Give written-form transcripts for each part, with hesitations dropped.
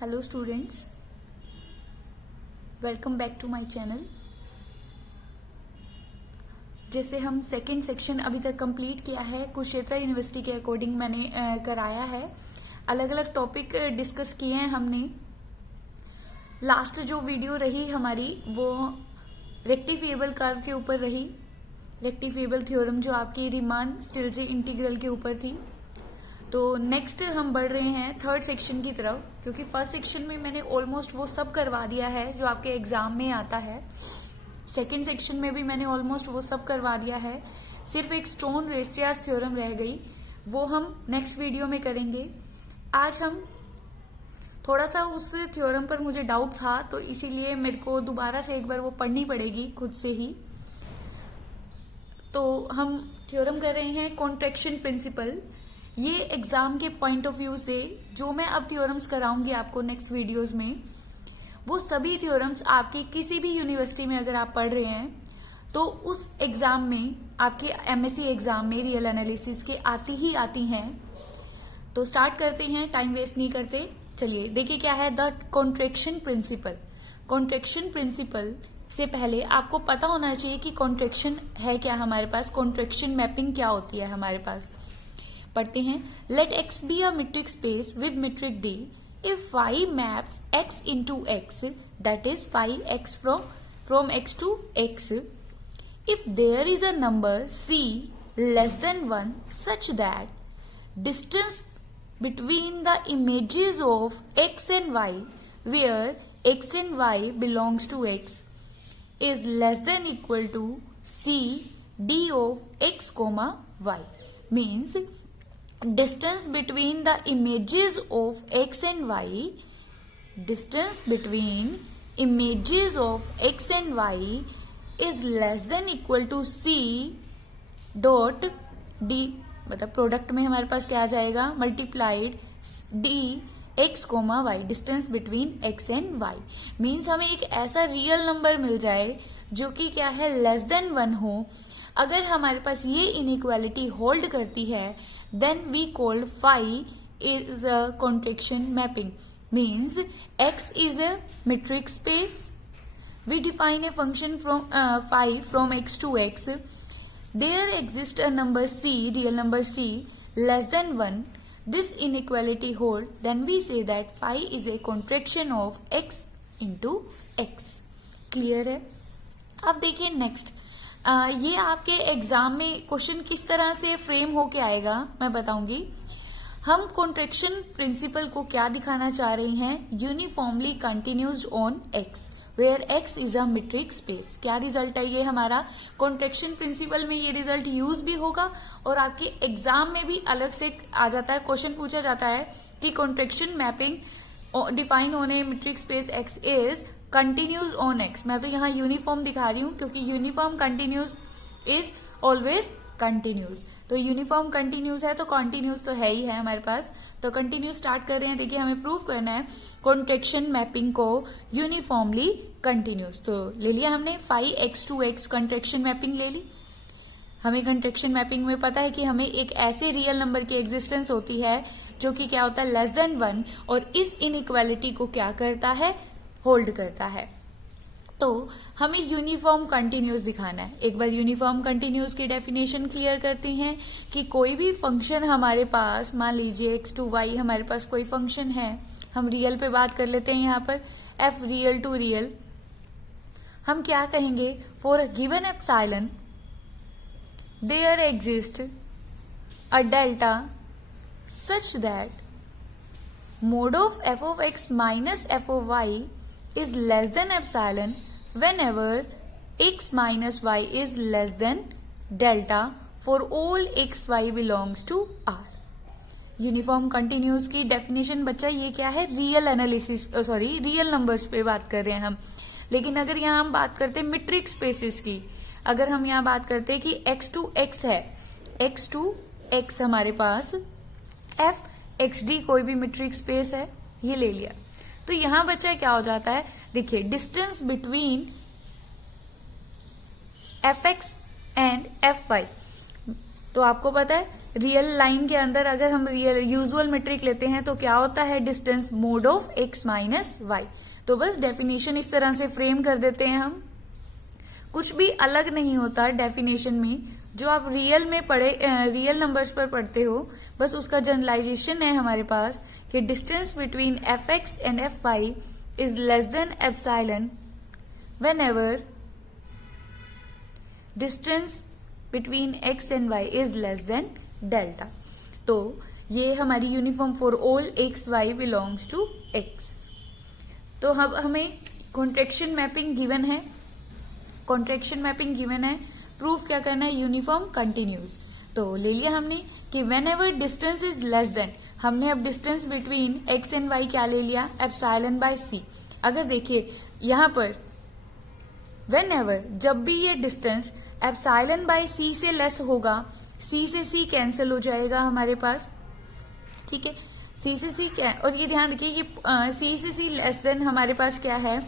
Hello students, welcome back to my channel. जैसे हम second section अभी तक कंप्लीट किया है, कुरुक्षेत्र यूनिवर्सिटी के अकॉर्डिंग मैंने कराया है। अलग अलग टॉपिक डिस्कस किए हैं हमने। लास्ट जो वीडियो रही हमारी वो रेक्टिफिएबल कर्व के ऊपर रही, रेक्टिफिएबल थ्योरम जो आपकी रीमान स्टिल्जे इंटीग्रल के ऊपर थी। तो नेक्स्ट हम बढ़ रहे हैं थर्ड सेक्शन की तरफ, क्योंकि फर्स्ट सेक्शन में मैंने ऑलमोस्ट वो सब करवा दिया है जो आपके एग्जाम में आता है। सेकंड सेक्शन में भी मैंने ऑलमोस्ट वो सब करवा दिया है। सिर्फ एक स्टोन रेस्टियास थ्योरम रह गई, वो हम नेक्स्ट वीडियो में करेंगे। आज हम थोड़ा सा उस थ्योरम पर मुझे डाउट था, तो इसीलिए मेरे को दोबारा से एक बार वो पढ़नी पड़ेगी खुद से ही। तो हम थ्योरम कर रहे हैं कॉन्ट्रैक्शन प्रिंसिपल। ये एग्जाम के पॉइंट ऑफ व्यू से जो मैं अब थ्योरम्स कराऊंगी आपको नेक्स्ट वीडियोस में, वो सभी थ्योरम्स आपकी किसी भी यूनिवर्सिटी में अगर आप पढ़ रहे हैं तो उस एग्जाम में, आपके एमएससी एग्जाम में रियल एनालिसिस के आती ही आती हैं। तो स्टार्ट करते हैं, टाइम वेस्ट नहीं करते। चलिए देखिए क्या है the contraction principle. Contraction principle से पहले आपको पता होना चाहिए कि कॉन्ट्रैक्शन है क्या हमारे पास, कॉन्ट्रैक्शन मैपिंग क्या होती है हमारे पास। पढ़ते हैं, let x be a metric space with metric d if phi maps x into x, that is phi x from x to x, if there is a number c less than 1 such that distance between the images of x and y where x and y belongs to x is less than equal to c d of x comma y, means distance between the images of x and y, distance between images of x and y is less than equal to c dot d, मतलब product में हमारे पास क्या आ जाएगा, multiplied d x comma y, distance between x and y. Means हमें एक ऐसा रियल नंबर मिल जाए जो कि क्या है, लेस देन 1 हो। अगर हमारे पास ये इनइक्वालिटी होल्ड करती है, then we called phi is a contraction mapping. Means x is a metric space, we define a function from phi from x to x, there exists a number c, real number c, less than 1, this inequality hold, then we say that phi is a contraction of x into x. Clear है? अब देखिए next, ये आपके exam में question किस तरह से frame होके आएगा मैं बताऊंगी। हम कॉन्ट्रैक्शन प्रिंसिपल को क्या दिखाना चाह रहे हैं, uniformly continues on x where x is a metric space. क्या रिजल्ट है ये हमारा, कॉन्ट्रैक्शन प्रिंसिपल में ये रिजल्ट यूज भी होगा और आपके एग्जाम में भी अलग से आ जाता है, क्वेश्चन पूछा जाता है कि contraction mapping define on a metric space x is continues on x. मैं तो यहाँ यूनिफॉर्म दिखा रही हूँ क्योंकि uniform continues is always continues. तो यूनिफॉर्म कंटिन्यूज है तो कंटिन्यूज तो है ही है हमारे पास। तो कंटिन्यूज स्टार्ट कर रहे हैं। देखिए हमें प्रूव करना है कॉन्ट्रैक्शन मैपिंग को यूनिफॉर्मली कंटिन्यूज। तो ले लिया हमने phi x to x contraction mapping ले ली। हमें कॉन्ट्रैक्शन मैपिंग में पता है कि हमें एक ऐसे रियल नंबर की एग्जिस्टेंस होती है जो कि क्या होता है, लेस देन 1, और इस इनइक्वालिटी को क्या करता है, होल्ड करता है। तो हमें यूनिफॉर्म कंटिन्यूस दिखाना है। एक बार यूनिफॉर्म कंटिन्यूस की डेफिनेशन क्लियर करते हैं कि कोई भी फंक्शन हमारे पास, मान लीजिए एक्स टू वाई हमारे पास कोई फंक्शन है, हम रियल पे बात कर लेते हैं यहाँ पर, एफ रियल टू रियल। हम क्या कहेंगे, for a given epsilon there exist a delta such that mod of f of x minus f of y is less than epsilon whenever x minus y is less than delta for all x y belongs to R. Uniform continuous की definition बच्चा ये क्या है, real analysis, sorry real numbers पे बात कर रहे हैं हम। लेकिन अगर यहाँ हम बात करते हैं मीट्रिक स्पेसिस की, अगर हम यहाँ बात करते हैं कि x टू x है, x टू x हमारे पास f एक्स डी कोई भी मीट्रिक स्पेस है, ये ले लिया। तो यहां बच्चा क्या हो जाता है, देखिए distance between f x and f y. तो आपको पता है रियल लाइन के अंदर अगर हम रियल यूजुअल मेट्रिक लेते हैं तो क्या होता है, distance mod of x minus y. तो बस डेफिनेशन इस तरह से फ्रेम कर देते हैं हम, कुछ भी अलग नहीं होता डेफिनेशन में, जो आप रियल में पढ़े, रियल नंबर्स पर पढ़ते हो, बस उसका जनरलाइजेशन है हमारे पास कि distance between f x and f y is less than epsilon whenever distance between x and y is less than delta. तो ये हमारी uniform for all x y belongs to x. तो अब हमें कॉन्ट्रैक्शन मैपिंग गिवन है, contraction mapping given है, proof क्या करना है, यूनिफॉर्म कंटिन्यूज। तो ले लिया हमने कि whenever distance is less than, हमने अब distance between x and y क्या ले लिया, एप्सिलॉन बाय सी। अगर देखिए यहां पर वेन एवर, जब भी ये डिस्टेंस एप्सिलॉन बाय सी से लेस होगा, सी से सी कैंसिल हो जाएगा हमारे पास, ठीक है, सी से सी और ये ध्यान रखिए कि सी से सी लेस देन हमारे पास क्या है,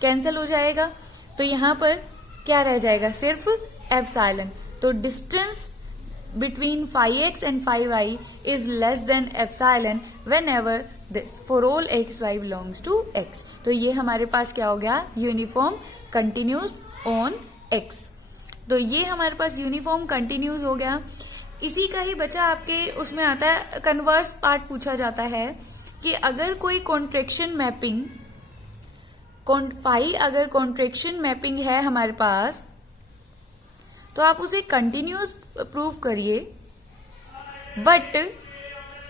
कैंसिल हो जाएगा। तो यहां पर क्या रह जाएगा, सिर्फ एप्सिलॉन। तो distance between phi x and phi y is less than epsilon whenever this for all x y belongs to x. तो ये हमारे पास क्या हो गया, यूनिफॉर्म कंटिन्यूज ऑन एक्स। तो ये हमारे पास यूनिफॉर्म कंटिन्यूज हो गया। इसी का ही बचा आपके उसमें आता है कन्वर्स पार्ट, पूछा जाता है कि अगर कोई कॉन्ट्रैक्शन मैपिंग, फाई अगर कॉन्ट्रैक्शन मैपिंग है हमारे पास, तो आप उसे कंटिन्यूस प्रूव करिए, but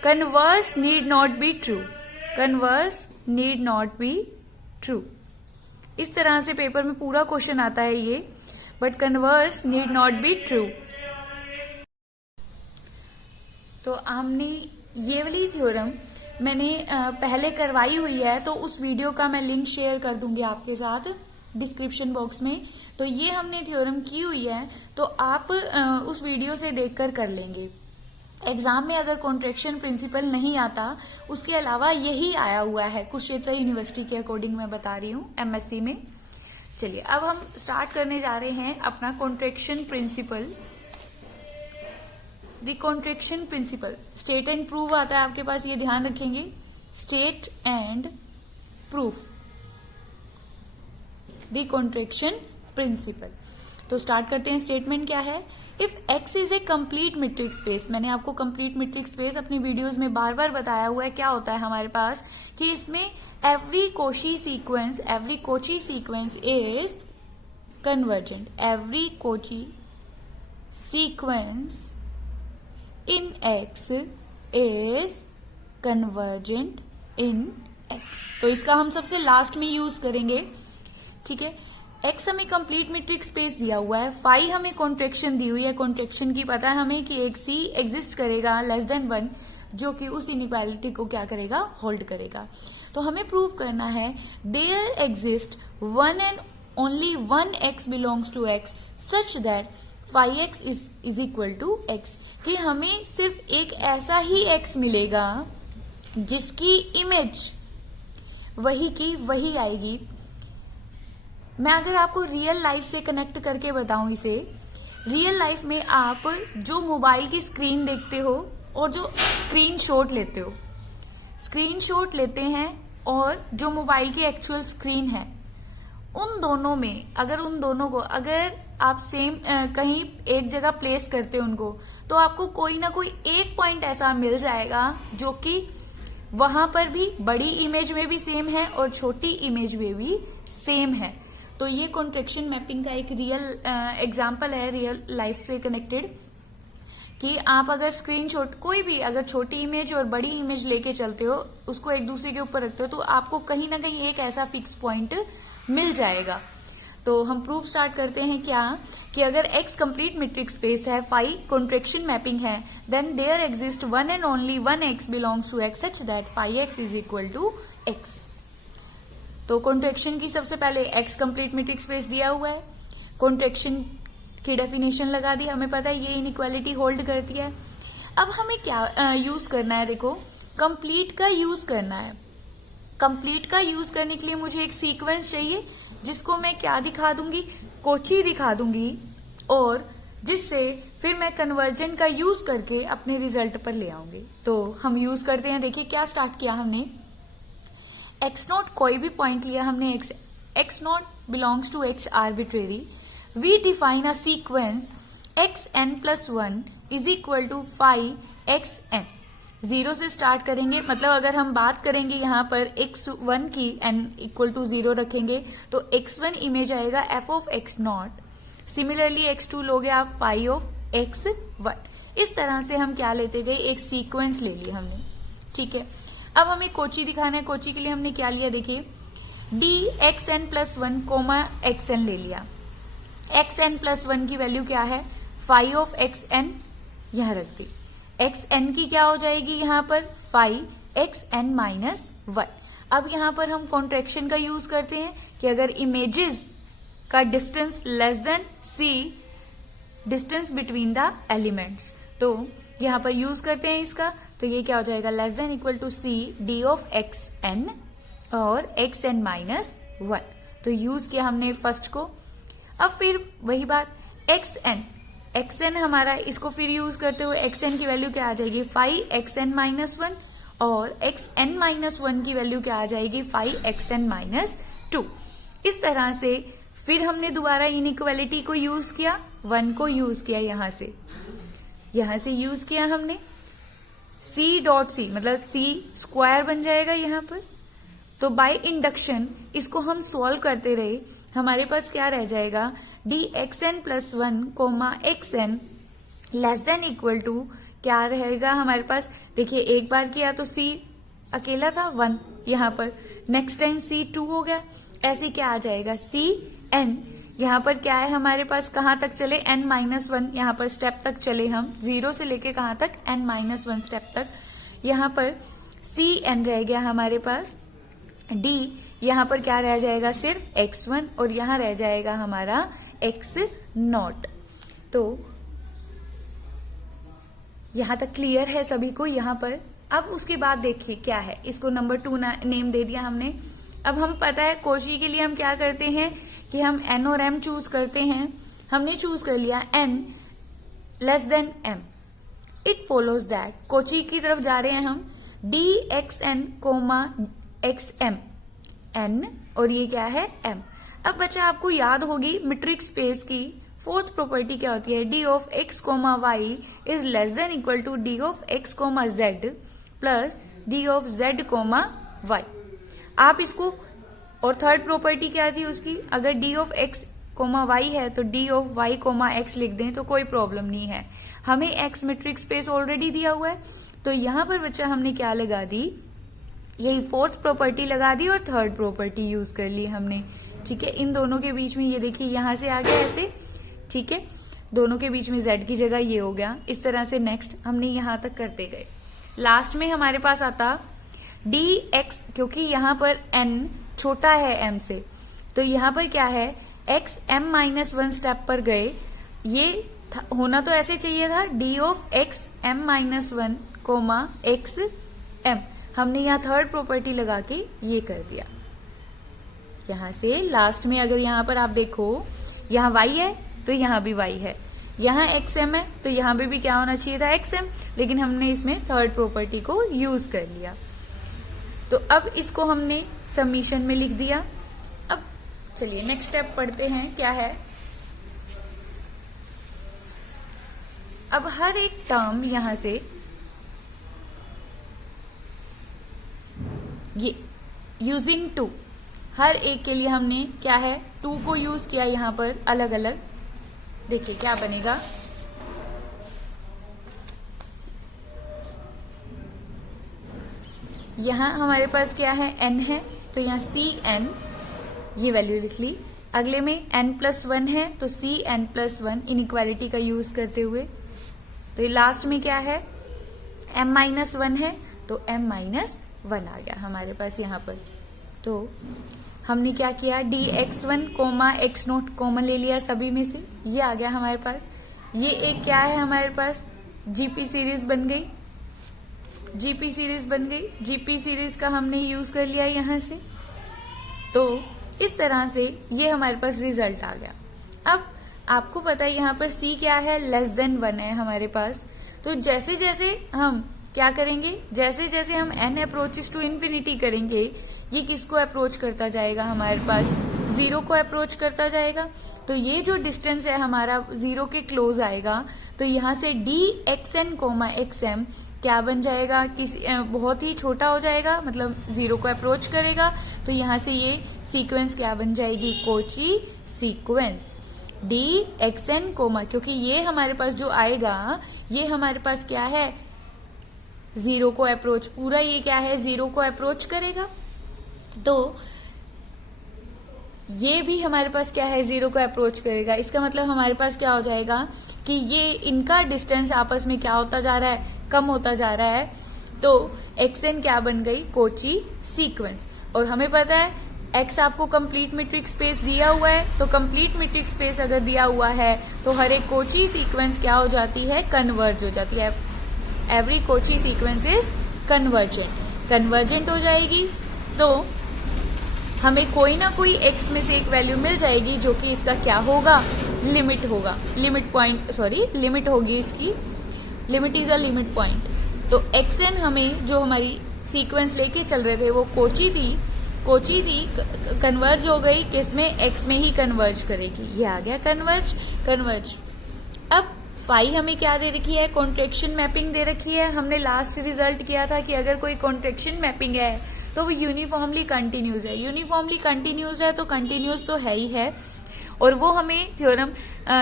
converse need not be true, converse need not be true. इस तरह से पेपर में पूरा क्वेश्चन आता है ये, but converse need not be true. तो हमने ये वाली थ्योरम मैंने पहले करवाई हुई है, तो उस वीडियो का मैं लिंक शेयर कर दूंगी आपके साथ डिस्क्रिप्शन बॉक्स में। तो ये हमने थ्योरम की हुई है, तो आप उस वीडियो से देखकर कर लेंगे। एग्जाम में अगर कॉन्ट्रैक्शन प्रिंसिपल नहीं आता, उसके अलावा यही आया हुआ है कुरुक्षेत्र यूनिवर्सिटी के अकॉर्डिंग मैं बता रही हूँ एमएससी में। चलिए अब हम स्टार्ट करने जा रहे हैं अपना contraction principle. The contraction principle, state and prove आता है आपके पास, ये ध्यान रखेंगे, state and proof the contraction principle. तो स्टार्ट करते हैं, स्टेटमेंट क्या है, if x is a complete metric space. मैंने आपको कंप्लीट मेट्रिक स्पेस अपनी वीडियोस में बार बार बताया हुआ है, क्या होता है हमारे पास कि इसमें every Kochi sequence is convergent, every Kochi sequence in X is convergent in X। तो इसका हम सबसे लास्ट में यूज करेंगे, ठीक है। X हमें कंप्लीट मेट्रिक स्पेस दिया हुआ है, फाई हमें कॉन्ट्रैक्शन दी हुई है, कॉन्ट्रैक्शन की पता है हमें कि एक C एग्जिस्ट करेगा लेस देन 1, जो कि उस इनइक्वालिटी को क्या करेगा, होल्ड करेगा। तो हमें प्रूव करना है there exist one and only one X belongs to X such that phi x is equal to x, कि हमें सिर्फ एक ऐसा ही x मिलेगा जिसकी इमेज वही की वही आएगी। मैं अगर आपको रियल लाइफ से कनेक्ट करके बताऊं इसे, रियल लाइफ में आप जो मोबाइल की स्क्रीन देखते हो और जो स्क्रीनशॉट लेते हो, स्क्रीनशॉट लेते हैं और जो मोबाइल की एक्चुअल स्क्रीन है, उन दोनों में अगर आप सेम कहीं एक जगह प्लेस करते हो उनको, तो आपको कोई ना कोई एक पॉइंट ऐसा मिल जाएगा जो कि वहां पर भी बड़ी इमेज में भी सेम है और छोटी इमेज में भी सेम है। तो ये कॉन्ट्रैक्शन मैपिंग का एक रियल एग्जांपल है, रियल लाइफ से कनेक्टेड, कि आप अगर स्क्रीनशॉट कोई भी अगर छोटी इमेज और बड़ी इमेज लेके चलते हो, उसको एक दूसरे के ऊपर रखते हो, तो आपको कहीं ना कहीं एक ऐसा फिक्स पॉइंट मिल जाएगा। तो हम प्रूफ स्टार्ट करते हैं क्या, कि अगर X कंप्लीट मेट्रिक स्पेस है, फाई कॉन्ट्रैक्शन मैपिंग है, then there exist one and only one X belongs to X such that phi X is equal to X। तो कॉन्ट्रैक्शन की सबसे पहले X कंप्लीट मेट्रिक स्पेस दिया हुआ है, contraction की डेफिनेशन लगा दी, हमें पता है ये इनइक्वालिटी होल्ड करती है। अब हमें क्या यूज करना है, देखो कंप्लीट का यूज करना है। कंप्लीट का यूज करने के लिए मुझे एक सीक्वेंस चाहिए जिसको मैं क्या दिखा दूंगी, कोची दिखा दूंगी, और जिससे फिर मैं कन्वर्जन का यूज करके अपने रिजल्ट पर ले आऊंगी। तो हम यूज करते हैं, देखिए क्या स्टार्ट किया हमने, एक्स नॉट कोई भी पॉइंट लिया हमने, x not belongs to x arbitrary, we define a sequence x n plus 1 is equal to 5xn। Zero से स्टार्ट करेंगे, मतलब अगर हम बात करेंगे यहाँ पर x1 की n इक्वल टू 0 रखेंगे तो x1 इमेज आएगा f of x not, similarly x2 लोगे आप फाई ऑफ x1। इस तरह से हम क्या लेते गए, एक सीक्वेंस ले लिया हमने, ठीक है। अब हमें कोची दिखाना है, कोची के लिए हमने क्या लिया, देखिए dxn प्लस 1 कोमा xn ले लिया। xn प्लस 1 की वैल्यू क्या है, फाई ऑफ xn, यहां रख दी। xn की क्या हो जाएगी यहाँ पर, फाई xn माइनस 1। अब यहाँ पर हम कॉन्ट्रैक्शन का यूज करते हैं कि अगर इमेजेस का distance less than c distance between the elements, तो यहाँ पर यूज करते हैं इसका, तो ये क्या हो जाएगा, less than equal to c d of xn और xn माइनस 1। तो यूज किया हमने फर्स्ट को। अब फिर वही बात, xn हमारा, इसको फिर यूज करते हुए xn की वैल्यू क्या आ जाएगी, फाई xn माइनस 1 और xn माइनस 1 की वैल्यू क्या आ जाएगी, फाई xn माइनस 2। इस तरह से फिर हमने दोबारा इनइक्वालिटी को यूज किया, 1 को यूज किया, यहां से यूज किया हमने c डॉट c, मतलब c स्क्वायर बन जाएगा यहाँ पर। तो बाय इंडक्शन इसको हम सॉल्व करते रहे, हमारे पास क्या रह जाएगा, dxn plus 1 comma xn less than equal to क्या रहेगा हमारे पास, देखिए एक बार किया तो c अकेला था 1 यहाँ पर, नेक्स्ट टाइम c 2 हो गया, ऐसे क्या आ जाएगा cn। यहाँ पर क्या है हमारे पास, कहाँ तक चले, n माइनस 1, यहाँ पर स्टेप तक चले हम, 0 से लेके कहाँ तक, n माइनस 1 स्टेप तक। यहाँ पर cn रह गया हमारे पास, d यहाँ पर क्या रह जाएगा, सिर्फ x1 और यहाँ रह जाएगा हमारा x नॉट। तो यहाँ तक क्लियर है सभी को यहाँ पर। अब उसके बाद देखिए क्या है, इसको नंबर 2 नेम दे दिया हमने। अब हम पता है कोची के लिए हम क्या करते हैं कि हम n और m चूज करते हैं, हमने चूज कर लिया n less than m। It follows that, Kochi की तरफ जा रहे हैं हम, dxn कोमा xm, n और ये क्या है m। अब बच्चा आपको याद होगी मीट्रिक स्पेस की फोर्थ प्रॉपर्टी क्या होती है, d of x comma y is less than equal to d of x comma z plus d of z comma y। आप इसको, और थर्ड प्रॉपर्टी क्या थी उसकी, अगर d of x comma y है तो d of y comma x लिख दें तो कोई प्रॉब्लम नहीं है, हमें x मीट्रिक स्पेस ऑलरेडी दिया हुआ है। तो यहाँ पर बच्चा हमने क्या लगा दी, यही फोर्थ प्रॉपर्टी लगा दी और थर्ड प्रॉपर्टी यूज कर ली हमने, ठीक है। इन दोनों के बीच में ये देखिए यहाँ से आ गया ऐसे, ठीक है, दोनों के बीच में z की जगह ये हो गया। इस तरह से नेक्स्ट हमने यहाँ तक करते गए, लास्ट में हमारे पास आता dx, क्योंकि यहाँ पर n छोटा है m से, तो यहाँ पर क्या है, x m माइनस 1 स्टेप पर गए, ये होना तो ऐसे चाहिए था d of x m minus 1 comma x m, हमने यहाँ थर्ड प्रॉपर्टी लगा के ये कर दिया। यहाँ से लास्ट में अगर यहाँ पर आप देखो, यहाँ y है तो यहाँ भी y है, यहाँ xm है तो यहाँ भी क्या होना चाहिए था, xm, लेकिन हमने इसमें थर्ड प्रॉपर्टी को यूज कर लिया। तो अब इसको हमने समीशन में लिख दिया। अब चलिए नेक्स्ट स्टेप पढ़ते हैं, क्या है, अब हर एक टर्म यहां से ये यूजिंग 2, हर एक के लिए हमने क्या है 2 को यूज किया यहाँ पर अलग अलग। देखिए क्या बनेगा, यहाँ हमारे पास क्या है n है, तो यहाँ cn ये वैल्यू लिख ली। अगले में n+1 है तो cn+1 इनइक्वालिटी का यूज करते हुए। तो ये लास्ट में क्या है, m-1 है तो m-1 आ गया हमारे पास यहाँ पर। तो हमने क्या किया, dx1 कोमा x0 कॉमन ले लिया सभी में से, ये आ गया हमारे पास। ये एक क्या है हमारे पास, जीपी सीरीज बन गई, जीपी सीरीज बन गई, जीपी सीरीज का हमने यूज कर लिया यहाँ से। तो इस तरह से ये हमारे पास रिजल्ट आ गया। अब आपको पता है यहाँ पर c क्या है, लेस देन 1 है हमारे पास। तो जैसे जैसे हम क्या करेंगे, जैसे जैसे हम n अप्रोचेस टू इन्फिनिटी करेंगे, ये किसको अप्रोच करता जाएगा, हमारे पास 0 को अप्रोच करता जाएगा। तो ये जो डिस्टेंस है हमारा 0 के क्लोज आएगा। तो यहाँ से dxn, xm क्या बन जाएगा, बहुत ही छोटा हो जाएगा, मतलब 0 को अप्रोच करेगा। तो यहाँ से ये सीक्वेंस क्या बन जाएगी, कोची सीक्वेंस dxn, क्योंकि ये हमारे पास जो आएगा ये हमारे पास क्या है, 0 को अप्रोच, पूरा ये क्या है 0 को अप्रोच करेगा। तो ये भी हमारे पास क्या है, 0 को अप्रोच करेगा। इसका मतलब हमारे पास क्या हो जाएगा कि ये इनका डिस्टेंस आपस में क्या होता जा रहा है, कम होता जा रहा है। तो xn क्या बन गई, कोची सीक्वेंस। और हमें पता है x आपको कंप्लीट मीट्रिक स्पेस दिया हुआ है, तो कंप्लीट मीट्रिक स्पेस अगर दिया हुआ है तो हर एक कोची सीक्वेंस क्या हो जाती है, कन्वर्ज हो जाती है। Every Kochi sequence is convergent हो जाएगी। तो हमें कोई ना कोई x में से एक वैल्यू मिल जाएगी जो कि इसका क्या होगा, लिमिट होगा, लिमिट होगी इसकी, limit is a limit point. तो xn हमें जो हमारी सीक्वेंस लेके चल रहे थे वो कोची थी, कन्वर्ज हो गई किसमें, x में ही कन्वर्ज करेगी। ये आ गया कन्वर्ज। अब फाई हमें क्या दे रखी है, कॉन्ट्रैक्शन मैपिंग दे रखी है। हमने लास्ट रिजल्ट किया था कि अगर कोई कॉन्ट्रैक्शन मैपिंग है तो वो यूनिफॉर्मली कंटिन्यूज है। यूनिफॉर्मली कंटिन्यूज है तो कंटिन्यूज तो है ही है। और वो हमें थ्योरम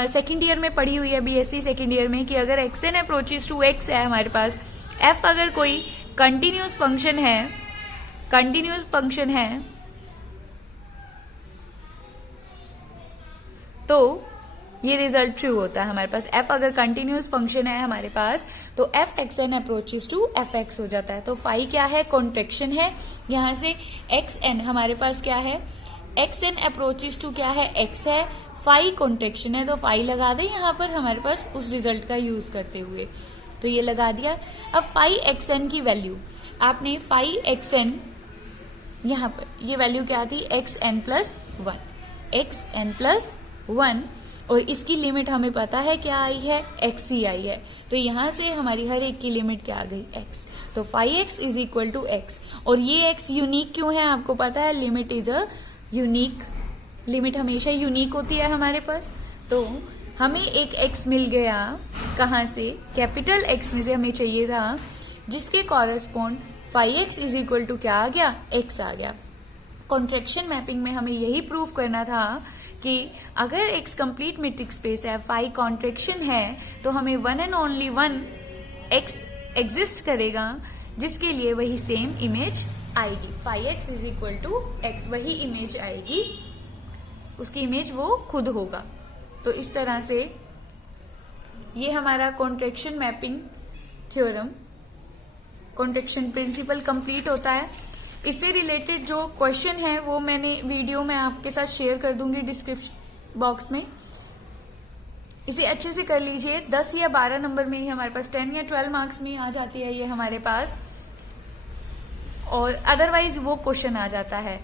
सेकेंड ईयर में पढ़ी हुई है, बीएससी सेकेंड ईयर में, कि अगर xn अप्रोचेस टू x है हमारे पास, f अगर कोई कंटिन्यूज फंक्शन है तो ये रिजल्ट ट्रू होता है हमारे पास। f अगर कंटिन्यूस फंक्शन है हमारे पास तो f xn approaches to fx हो जाता है। तो फाई क्या है, कॉन्ट्रैक्शन है। यहां से xn हमारे पास क्या है, xn अप्रोचेस टू क्या है, x है, फाई कॉन्ट्रैक्शन है। तो फाई लगा दे यहाँ पर हमारे पास उस रिजल्ट का यूज करते हुए, तो ये लगा दिया। अब फाई xn की वैल्यू आपने फाई xn यहाँ पर ये वैल्यू क्या थी, xn प्लस 1, और इसकी लिमिट हमें पता है क्या आई है, x ही आई है। तो यहां से हमारी हर एक की लिमिट क्या आ गई, x। तो phi x is equal to x। और ये x यूनिक क्यों है, आपको पता है, limit is a unique, limit हमेशा यूनिक होती है हमारे पास। तो हमें एक x मिल गया, कहां से, कैपिटल X में से हमें चाहिए था, जिसके correspond phi x is equal to क्या आ गया, x आ गया। कॉन्ट्रैक्शन मैपिंग में हमें यही प्रूव करना था कि अगर x कंप्लीट मीट्रिक स्पेस है, फाई कॉन्ट्रैक्शन है, तो हमें one and only one x exist करेगा, जिसके लिए वही सेम इमेज आएगी। Phi x is equal to x, वही इमेज आएगी, उसकी इमेज वो खुद होगा। तो इस तरह से ये हमारा contraction mapping theorem, contraction principle complete होता है। इससे रिलेटेड जो क्वेश्चन है वो मैंने वीडियो में आपके साथ शेयर कर दूंगी डिस्क्रिप्शन बॉक्स में, इसे अच्छे से कर लीजिए। 10 या 12 नंबर में ही हमारे पास, 10 या 12 मार्क्स में आ जाती है ये हमारे पास, और अदरवाइज वो क्वेश्चन आ जाता है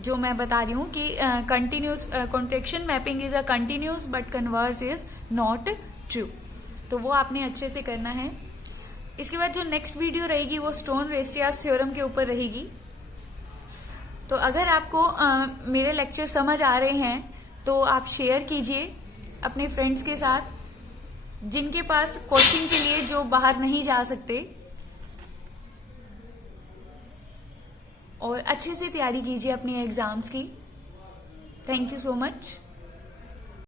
जो मैं बता रही हूँ कि continuous contraction mapping is a continuous but converse is not true. तो वो आपने अच्छे से करना है। इसके बाद जो नेक्स्ट वीडियो रहेगी वो स्टोन रेस्टियास थ्योरम के ऊपर रहेगी। तो अगर आपको मेरे लेक्चर समझ आ रहे हैं तो आप शेयर कीजिए अपने फ्रेंड्स के साथ, जिनके पास कोचिंग के लिए जो बाहर नहीं जा सकते, और अच्छे से तैयारी कीजिए अपनी एग्जाम्स की। Thank you so much.